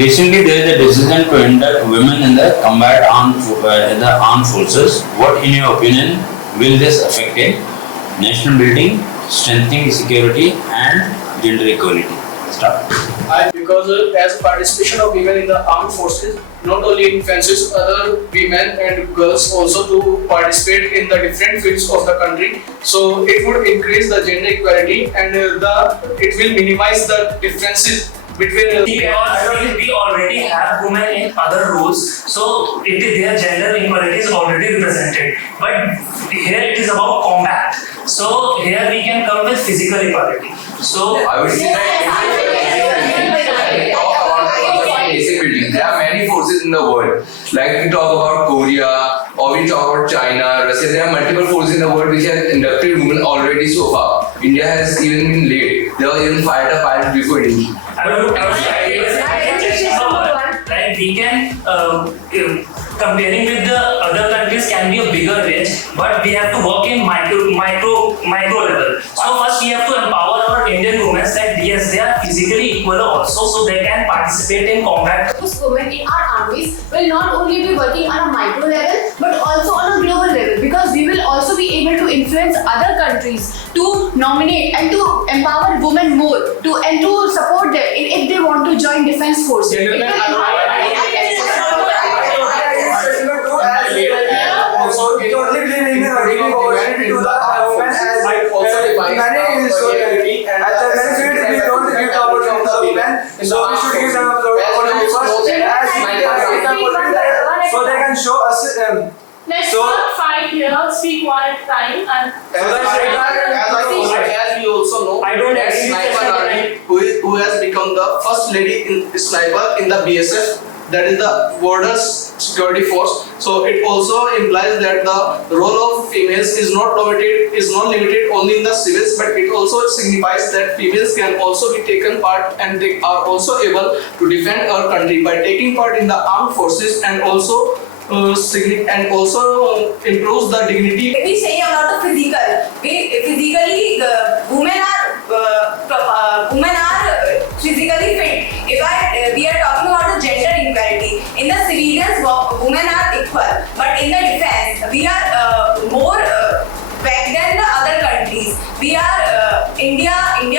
Recently, there is a decision to induct women in the armed forces. What, in your opinion, will this affect national building, strengthening security, and gender equality? Start. Because as participation of women in the armed forces not only influences other women and girls also to participate in the different fields of the country, so it would increase the gender equality and it will minimize the differences between we already have women in other roles, so their gender equality is already represented. But here it is about combat. So here we can come with physical equality. So I would say that we talk about basic buildings. There are many forces in the world. Like we talk about Korea or we talk about China, Russia. There are multiple forces in the world which have inducted women already so far. India has even been late. There were even fighter pilots before India. Like we can comparing with the other countries can be a bigger range, but we have to work in micro level. So first we have to empower our Indian women that yes, they are physically equal also, so they can participate in combat. Women in our armies will not only be working on a micro level but also on a global level, because we will also be able to influence other countries to nominate and to empower women more and to support them if they want to join defense forces. So we should give them a first so they can show us. Let's not fight here, speak one at a time. And as we also know, that sniper army who has become the first lady in sniper in the BSF, that is the Borders Security Force. So it also implies that the role of females is not limited only in the civils, but it also signifies that females can also be taken part and they are also able to defend our country by taking part in the armed forces and also improves the dignity. Let me say about the physical. Physically, women are physically fit. We are talking about the gender equality. In the civilians, women are equal, but in the defense, we are more back than the other countries. We are India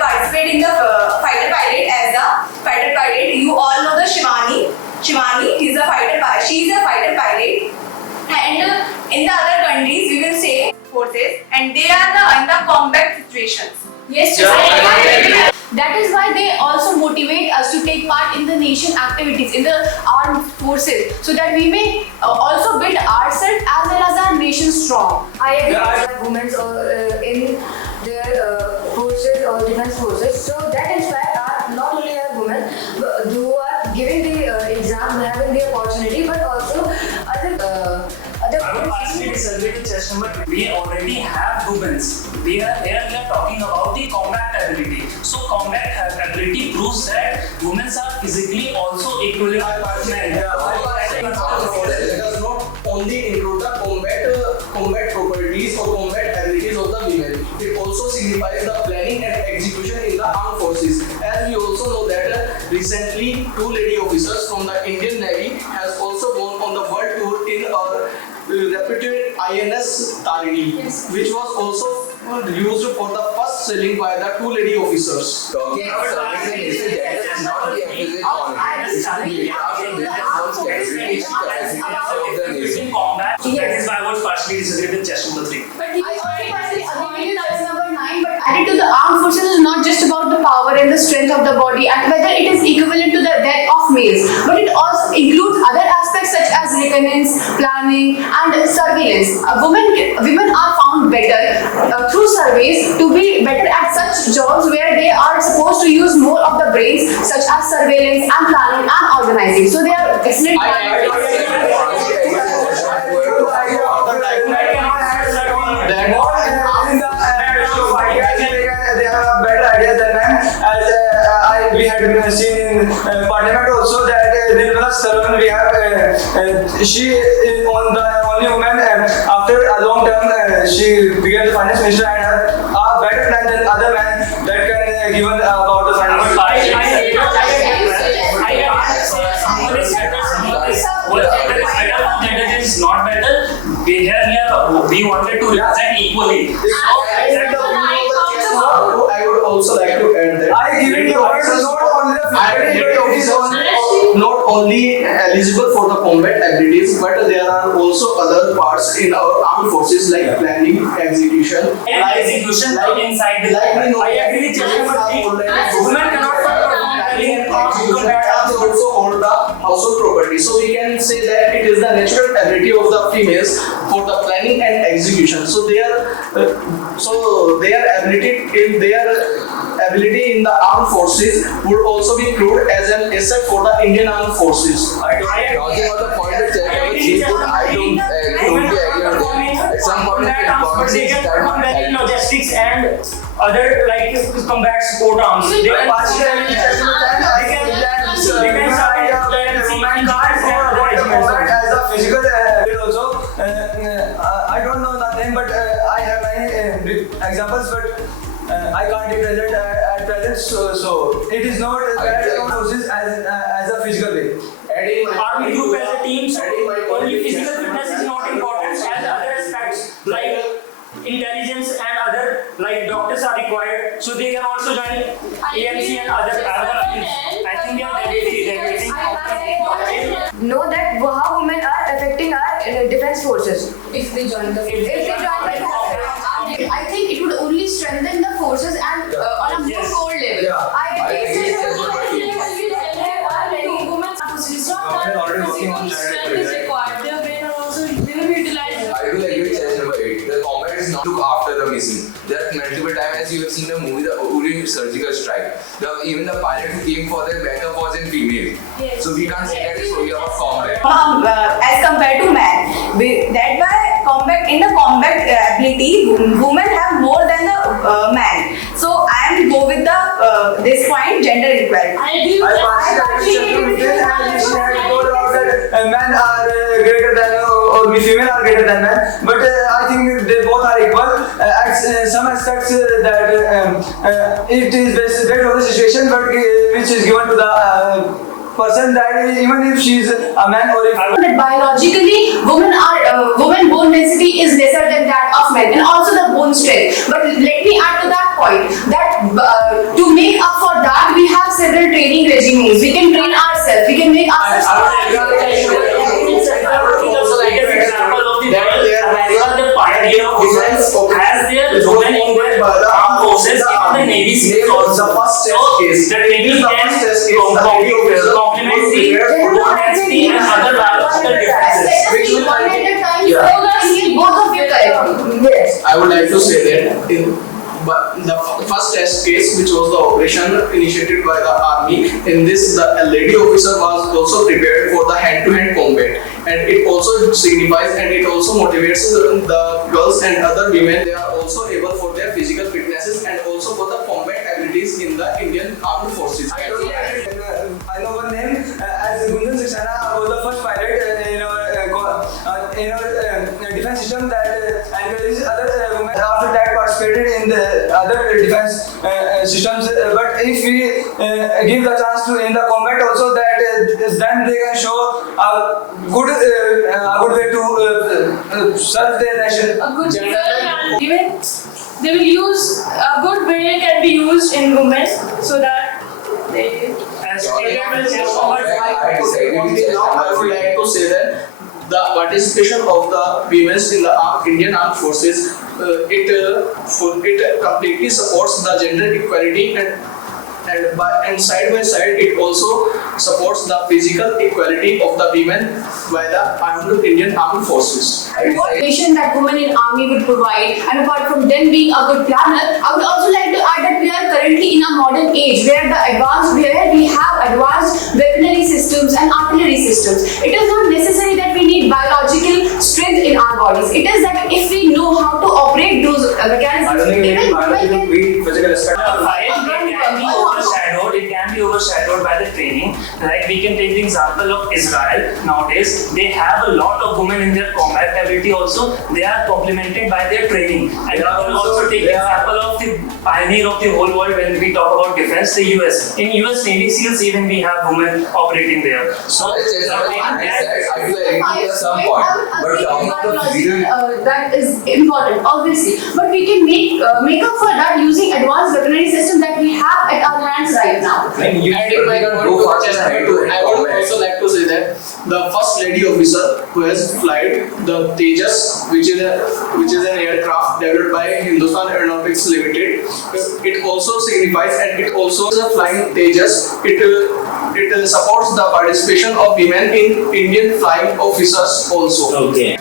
participated in the fighter pilot as a fighter pilot. You all know the Shivani, is a fighter pilot. She is a fighter pilot, and in the other countries, we will say forces, and they are in the combat situations. Yes, that is why they also motivate us to take part in the nation activities in the armed forces, so that we may also build ourselves as well as our nation strong. I agree with women in their forces or defense forces. So that is why not only are women who are giving the exam, having the opportunity, but also other. I would actually disagree with Cheshire, but we already have women. We are talking about the combat ability. So combat ability proves that women are physically also equally participating. It does not only include the combat properties or combat abilities of the women. It also signifies the planning and execution in the armed forces. As we also know that recently 2 lady officers from the Indian Navy has also gone on the world tour in our reputed INS Tarini, which was also used for the first sailing by the 2 lady officers. Talking about service is not the opposite That is why I would partially disagree with Cheshire number 3. But I personally agree with that's number 9. But added to the armed forces is not just about the power and the strength of the body and whether it is equivalent to the death of males, but it also includes other aspects such as reconnaissance, planning, and surveillance. Women are found better through surveys to be better at such jobs where they are supposed to use more of the brains, such as surveillance and planning and organizing. So they are excellent. They have a better idea than men. As we had been seen in Parliament also that Nirmala Saravan, we have she is the only woman after a long term she became the finance minister and have a better plan than other men that can given about the finance. represent equally. I would also like to add that I give it not only eligible for the combat abilities, but there are also other parts in our armed forces like planning, execution, And execution like inside the I agree with you, but women cannot perform planning and combat. They also hold the household property. So we can say that it is the natural ability of the females for the planning and execution. So their ability in the armed forces would also be proved as an asset for the Indian armed forces. Talking about the point that I don't totally agree on that. At some point of information that logistics and other like combat support arms. They can as a physical also. I don't know the name, but I have many examples, but I can't represent at present. So it is not that forces as a physical way. Army group as a team, so only physical fitness is not important as other aspects like intelligence and other like doctors are required, so they can also join AMC and other fields. I think they are dedicating. Know that how women are affecting our defense forces if they join the I think it would only strengthen the forces and on a more core level. Not look after the mission. There are multiple times, as you have seen the movie, the Uri surgical strike. Even the pilot who came for the backup was in female. Yes. So we can't say that it's only about combat. As compared to man, that why in the combat ability, women have more than the man. So I am go with the this point, gender equality. Men are greater than or female are greater than men, but I think they both are equal. At some aspects that it is based on the situation, but which is given to the person that even if she is a man or if biologically women bone density is lesser than that of men and also the bone strength. But let me add to that point that to make up for that we have several training regimes. We can train ourselves. We can make ourselves. America, the pioneer of defense, has their women in their armed forces in the Navy SEAL also. So the Navy can complement the density and other biological differences. Both of you correct. Yes. I would like to say that the first test case, which was the operation initiated by the army, in this the lady officer was also prepared for the hand-to-hand combat, and it also signifies and it also motivates the girls and other women. They are also able for their physical fitnesses and also for the combat abilities in the Indian armed forces. I know one name as Gunjan Saxena was the first pilot in our defense system that encourages other women after that participated in the other defense systems. But if we give the chance to in the combat also, that then they can show a good way to serve their nation. A good even they will use a good way can be used in women so that they I would like to say that the participation of the women in the Indian Armed Forces it completely supports the gender equality and side by side it also supports the physical equality of the women by the Indian Armed Forces. What nation that women in army would provide, and apart from them being a good planner, I would also like to add that we are currently in a modern age where we have advanced weaponry systems and artillery systems. It is not necessary that we need biological strength in our bodies. It is that if we know how to operate those mechanisms, It can be overshadowed, it can be overshadowed by the training. Like we can take the example of Israel. Nowadays, they have a lot of women in their combat ability also. They are complemented by their training. And I will also take the example of the pioneer of the whole world when we talk about defense, the US. In US Navy SEALs, even we have women operating there. So I do agree with some point, but talking about the freedom. That is important, obviously. But we can make up for that using advanced weaponry system that we have at our hands right now. Adding my word to Chanakya, I would also like to say that the first lady officer who has flight the Tejas, which is an aircraft developed by Hindustan Aeronautics Limited, it also signifies and it also is a flying Tejas. It supports the participation of women in Indian flying officers also. Okay.